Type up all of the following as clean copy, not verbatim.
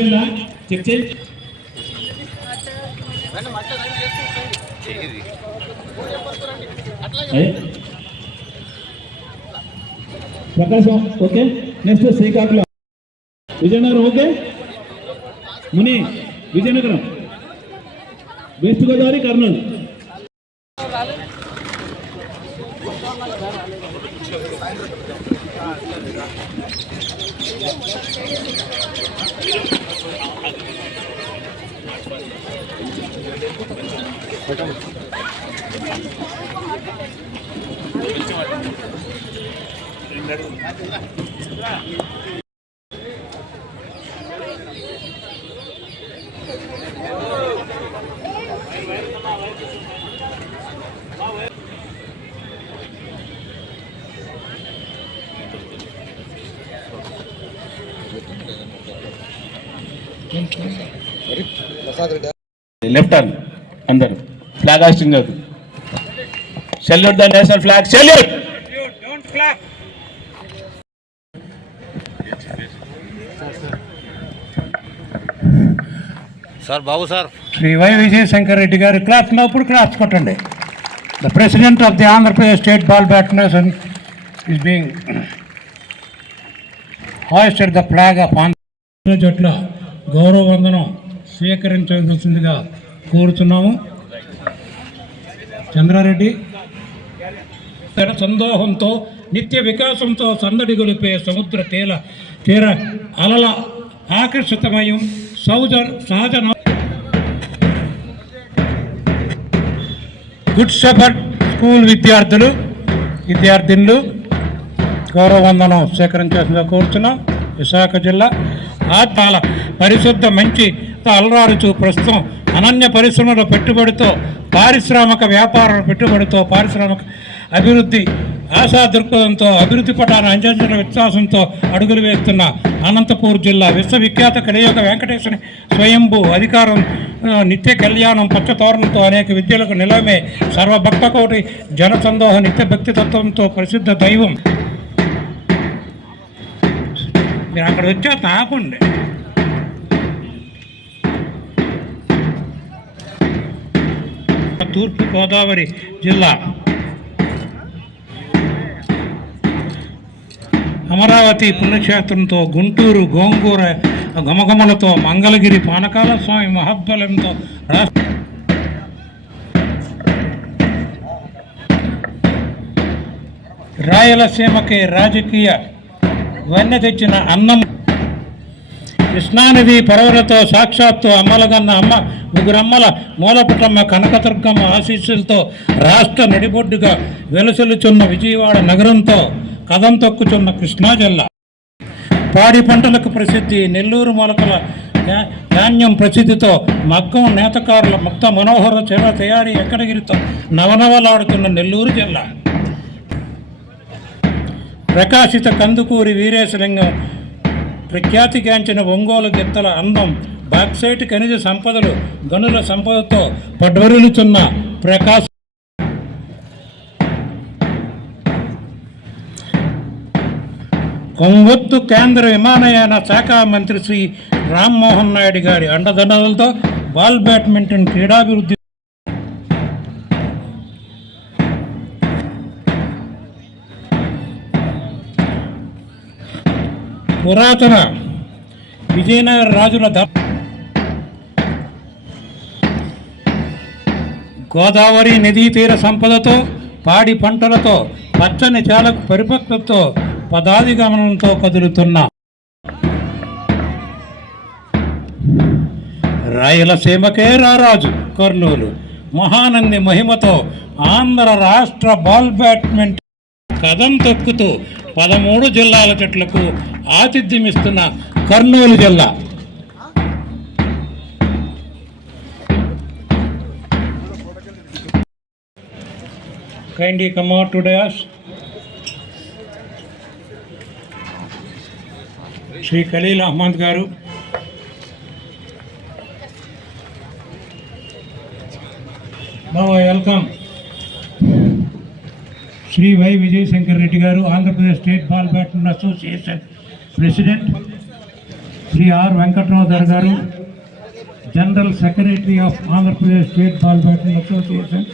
అయిపోయిందా చెక్ చేయి. Prakasam okay. Next Srikakulam, Vizianagaram okay. ముని Vizianagaram, west Godavari, Kurnool. Left hand అందరు ఫ్లాగ్ హాస్టింగ్ అవుతుంది. Salute the national flag. Salute. Sir Babu sir. Shri Y Vijayashankar Reddy garu claps ఇప్పుడు క్లాప్స్ కొట్టండి. The president of the Andhra Pradesh state ball badminton is being hoisted the flag of Andhra జట్ల గౌరవ వందనం స్వీకరించవలసిందిగా కోరుతున్నాము. చంద్రారెడ్డి తన సందోహంతో నిత్య వికాసంతో సందడి గొలిపే సముద్ర తీర అలల ఆకర్షితమయం సహజ గుడ్ షెపర్డ్ స్కూల్ విద్యార్థినులు గౌరవ వందనం స్వీకరించాల్సిందిగా కోరుతున్నాం. విశాఖ జిల్లా ఆత్మాల పరిశుద్ధ మంచి అలరారుచు ప్రస్తుతం అనన్య పరిశ్రమల పెట్టుబడితో పారిశ్రామిక అభివృద్ధి ఆశా దృక్పథంతో అభివృద్ధి పటాన అంచెంచెల విశ్వాసంతో అడుగులు వేస్తున్న అనంతపూర్ జిల్లా విశ్వవిఖ్యాత కలియుగ వెంకటేశ్వర స్వయంభూ అధికారం నిత్య కళ్యాణం పచ్చతోరణంతో అనేక విద్యలకు నిలవమే సర్వభక్తకోటి జనసందోహ నిత్య భక్తి తత్వంతో ప్రసిద్ధ దైవం. మీరు అక్కడ వచ్చా తాపండి. తూర్పు గోదావరి జిల్లా అమరావతి పుణ్యక్షేత్రంతో గుంటూరు గోంగూర గమగమలతో మంగళగిరి పానకాల స్వామి మహద్బలంతో రాయలసీమకి రాజకీయ వన్నె తెచ్చిన అన్నం కృష్ణానది పరవలతో సాక్షాత్తు అమ్మలగన్న అమ్మ ముగ్గురమ్మల మూలపుటమ్మ కనకదుర్గమ్మ ఆశీస్సులతో రాష్ట్ర నడిబొడ్డుగా వెలసలుచున్న విజయవాడ నగరంతో కదం తొక్కుచున్న కృష్ణా జిల్లా పాడి పంటలకు ప్రసిద్ధి నెల్లూరు మొలకల ధాన్యం ప్రసిద్ధితో మగ్గం నేతకారుల ముక్త మనోహర చీర తయారీ ఎక్కడగిరితో నవనవలాడుతున్న నెల్లూరు జిల్లా ప్రకాశిత కందుకూరి వీరేశలింగం ప్రఖ్యాతిగాంచిన ఒంగోలు గిత్తల అందం బాక్సైట్ ఖనిజ సంపదలు గనుల సంపదతో పడ్వరులుచున్న ప్రకాశ్ కొంగొత్తు కేంద్ర విమానయాన శాఖ మంత్రి శ్రీ రామ్మోహన్ నాయుడు గారి అండదండలతో బాల్ బ్యాడ్మింటన్ క్రీడాభివృద్ధి పురాతన విజయనగర రాజుల గోదావరి నదీ తీర సంపదతో పాడి పంటలతో పచ్చని చాలకు పరిపక్వతతో పదాది గమనంతో కదులుతున్న రాయలసీమకే రారాజు కర్నూలు మహానంది మహిమతో ఆంధ్ర రాష్ట్ర బాల్ బ్యాడ్మింటన్ కదం తొక్కుతూ 13 జిల్లాల జట్లకు ఆతిథ్యమిస్తున్న కర్నూలు జిల్లా kindly come out to dais. Shri Khalil Ahmad garu, now I welcome Shri Y. Vijay Shankar Reddy garu, Andhra Pradesh State Ball Badminton Association President. Shri R Venkatrao garu, general secretary of Andhra Pradesh state ball badminton association,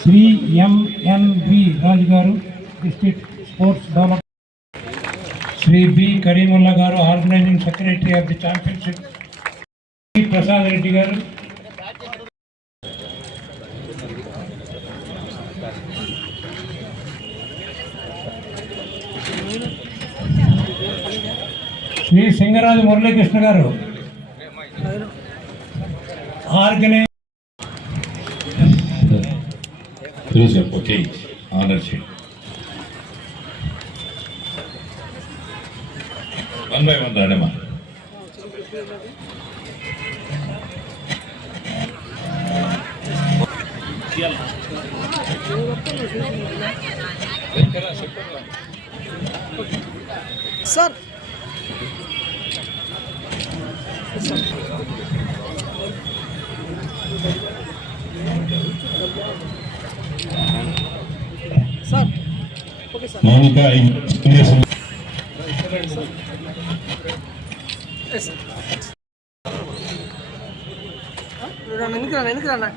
Shri MNV Raju garu, district sports development, Shri B Karimulla garu, organising secretary of the championship, Shri Prasad Reddy garu, Shri Singaraju Muralikrishna గారు, organise okay honour చేయండి. 1 by 1 రాడమ్మా. Sir sir okay sir Mounika ఎందుకు రానా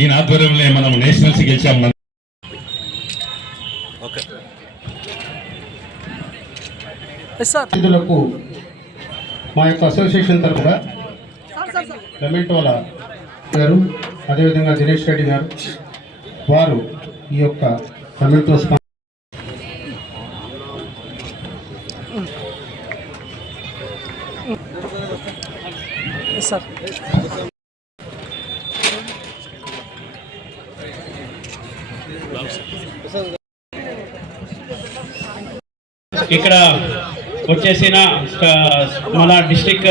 ఈయన ఆధ్వర్యంలో మనం nationals గెలిచాం. నిధులకు మా యొక్క అసోసియేషన్ తరఫున లెమెంటోల గారు, అదేవిధంగా దినేష్ రెడ్డి గారు, వారు ఈ యొక్క లెమెంటో సార్ ఇక్కడ వచ్చేసిన మన డిస్టిక్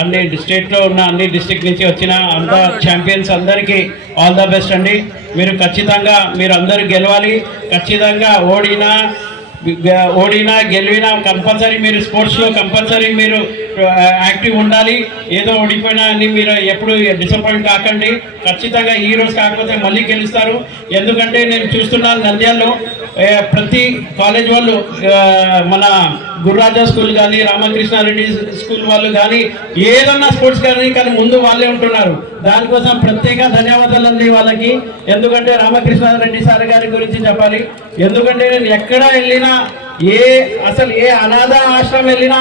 అన్ని స్టేట్లో ఉన్న అన్ని డిస్టిక్ నుంచి వచ్చిన అంతా ఛాంపియన్స్ అందరికీ ఆల్ ద బెస్ట్ అండి. మీరు ఖచ్చితంగా మీరు అందరూ గెలవాలి. ఖచ్చితంగా ఓడినా గెలివినా కంపల్సరీ మీరు స్పోర్ట్స్లో కంపల్సరీ మీరు యాక్టివ్ ఉండాలి. ఏదో ఓడిపోయినా అని మీరు ఎప్పుడు డిసప్పాయింట్ కాకండి. ఖచ్చితంగా ఈ రోజు కాకపోతే మళ్ళీ గెలుస్తారు. ఎందుకంటే నేను చూస్తున్నాను నంద్యాలలో ప్రతి కాలేజ్ వాళ్ళు మన గురురాజా స్కూల్ కానీ రామకృష్ణారెడ్డి స్కూల్ వాళ్ళు కానీ ఏదన్నా స్పోర్ట్స్ కానీ ముందు వాళ్ళే ఉంటున్నారు. దానికోసం ప్రత్యేక ధన్యవాదాలండి వాళ్ళకి. ఎందుకంటే రామకృష్ణారెడ్డి సార్ గారి గురించి చెప్పాలి. ఎందుకంటే నేను ఎక్కడ వెళ్ళినా అసలు ఏ అనాథ ఆశ్రమం వెళ్ళినా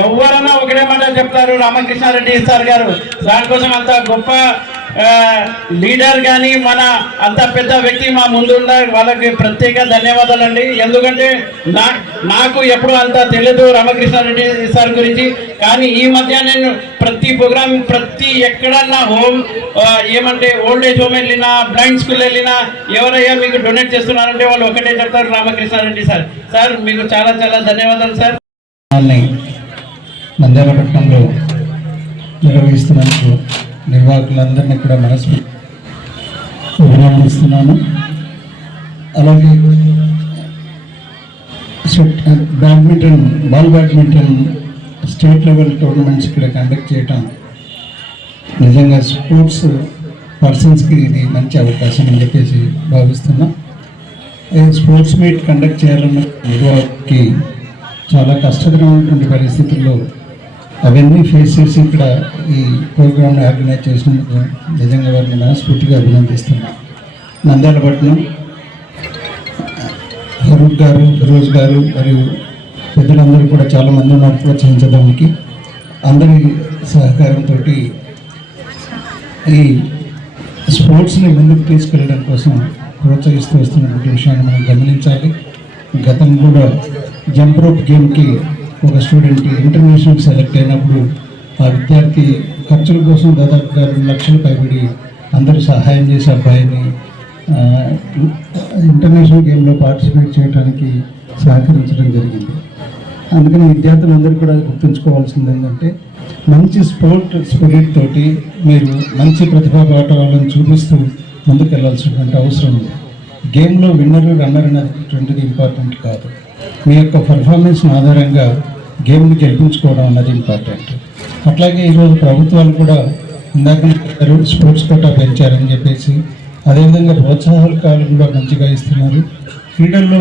ఎవరన్నా ఒకటే మాట చెప్తారు, రామకృష్ణారెడ్డి సార్ గారు. దానికోసం అంత గొప్ప లీడర్ కానీ మన అంత పెద్ద వ్యక్తి మా ముందు వాళ్ళకి ప్రత్యేక ధన్యవాదాలండి. ఎందుకంటే నాకు ఎప్పుడు అంత తెలియదు రామకృష్ణారెడ్డి సార్ గురించి. కానీ ఈ మధ్య నేను ప్రతి ప్రోగ్రామ్ ఎక్కడన్నా ఏమంటే ఓల్డ్ ఏజ్ హోమ్ వెళ్ళినా, బ్లైండ్ స్కూల్ వెళ్ళినా ఎవరయ్యా మీకు డొనేట్ చేస్తున్నారంటే వాళ్ళు ఒకటే చెప్తారు, రామకృష్ణారెడ్డి సార్. సార్ మీకు చాలా చాలా ధన్యవాదాలు సార్. నంద్యాల పట్టణంలో నిర్వహిస్తున్నందుకు నిర్వాహకులందరినీ కూడా అభినందిస్తున్నాను. అలాగే ball badminton state level tournaments ఇక్కడ కండక్ట్ చేయటం నిజంగా స్పోర్ట్స్ పర్సన్స్కి ఇది మంచి అవకాశం అని చెప్పేసి భావిస్తున్నా. స్పోర్ట్స్ మీట్ కండక్ట్ చేయాలన్న నిర్వాహకుకి చాలా కష్టతరమైనటువంటి పరిస్థితుల్లో అవన్నీ ఫేస్ చేసి ఇక్కడ ఈ ప్రోగ్రామ్ని ఆర్గనైజ్ చేసినందుకు నిజంగా వారిని మనస్ఫూర్తిగా అభినందిస్తున్నాను. నంద్యాల పట్టణం ఫరూక్ గారు, ఫిరోజ్ గారు మరియు పెద్దలందరూ కూడా చాలామంది ఉన్నారు ప్రోత్సహించడానికి. అందరి సహకారంతో ఈ స్పోర్ట్స్ని ముందుకు తీసుకెళ్ళడం కోసం ప్రోత్సహిస్తూ వస్తున్నటువంటి విషయాన్ని మనం గమనించాలి. గతం కూడా జంప్ రోప్ గేమ్కి ఒక స్టూడెంట్ ఇంటర్నేషనల్కి సెలెక్ట్ అయినప్పుడు ఆ విద్యార్థి ఖర్చుల కోసం దాదాపుగా 2 లక్షలు పైబడి అందరూ సహాయం చేసి అబ్బాయిని ఇంటర్నేషనల్ గేమ్లో పార్టిసిపేట్ చేయడానికి సహకరించడం జరిగింది. అందుకని విద్యార్థులందరూ కూడా గుర్తుంచుకోవాల్సింది ఏంటంటే మంచి స్పోర్ట్ స్పిరిట్ తోటి మీరు మంచి ప్రతిభా పాఠవాలను చూపిస్తూ ముందుకెళ్లాల్సినటువంటి అవసరం ఉంది. గేమ్లో విన్నర్ రన్నర్ అనేటువంటిది ఇంపార్టెంట్ కాదు. మీ యొక్క పర్ఫార్మెన్స్ ఆధారంగా గేమ్ని గెలిపించుకోవడం అన్నది ఇంపార్టెంట్. అట్లాగే ఈరోజు ప్రభుత్వాలు కూడా ఇందాక స్పోర్ట్స్ కోటా పెంచారని చెప్పేసి, అదేవిధంగా ప్రోత్సాహకాలు కూడా మంచిగా ఇస్తున్నారు. క్రీడల్లో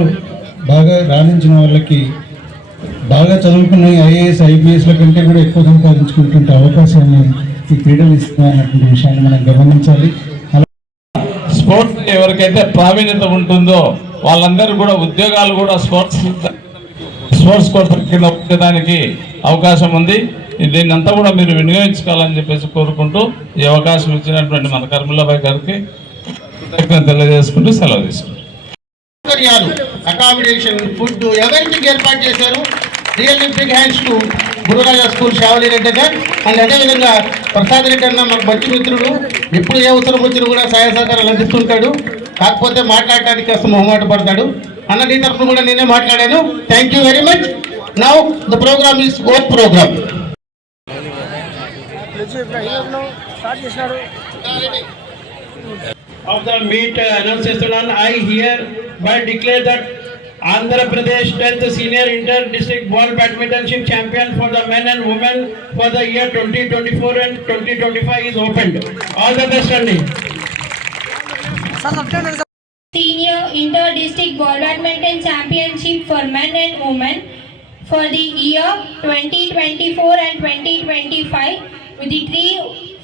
బాగా రాణించిన వాళ్ళకి బాగా చదువుకున్న ఐఏఎస్ ఐపీఎస్ల కంటే కూడా ఎక్కువ సంపాదించుకునేటువంటి అవకాశాన్ని ఈ క్రీడలు ఇస్తున్నాయన్నటువంటి విషయాన్ని మనం గమనించాలి. స్పోర్ట్స్ ఎవరికైతే ప్రావీణ్యత ఉంటుందో వాళ్ళందరూ కూడా ఉద్యోగాలు కూడా స్పోర్ట్స్ కోర్స్ కింద వచ్చేదానికి అవకాశం ఉంది. దీన్ని అంతా కూడా మీరు వినియోగించుకోవాలని చెప్పేసి కోరుకుంటూ ఈ అవకాశం ఇచ్చినటువంటి మన కర్మలాబాయ్ గారికి కృతజ్ఞతలు తెలియజేసుకుంటూ సెలవు తీసుకుంటాం. అకామిడేషన్, ఫుడ్, ఎవరిథింగ్ ఏర్పాటు చేశారు. Really big hands to Gururaja school Shavali Reddy garu. And అదేవిధంగా ప్రసాద్ రెడ్డి అన్న మాకు మంచి మిత్రుడు, ఎప్పుడు ఏ అవసరం వచ్చినా కూడా సహాయ సహకారాలు అందిస్తుంటాడు. కాకపోతే మాట్లాడటానికి కాస్త మొహమాట పడతాడు. అన్న నీ తరఫున కూడా నేనే మాట్లాడాను. Thank you very much. Now the program is oath program. Start చేసినాడు. Of the meet announce చేస్తున్నాను. I hereby declare that Andhra Pradesh 10th Senior Inter District Ball Badmintonship Champion for the men and women for the year 2024 and 2025 is opened. All the best, Andy. Sir left Senior Inter-District Ball Badminton Championship for men and women for the year 2024 and 2025 with the true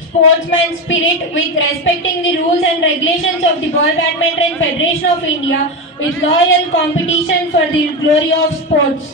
sportsman spirit, with respecting the rules and regulations of the Ball Badminton Federation of India, with loyal competition for the glory of sports.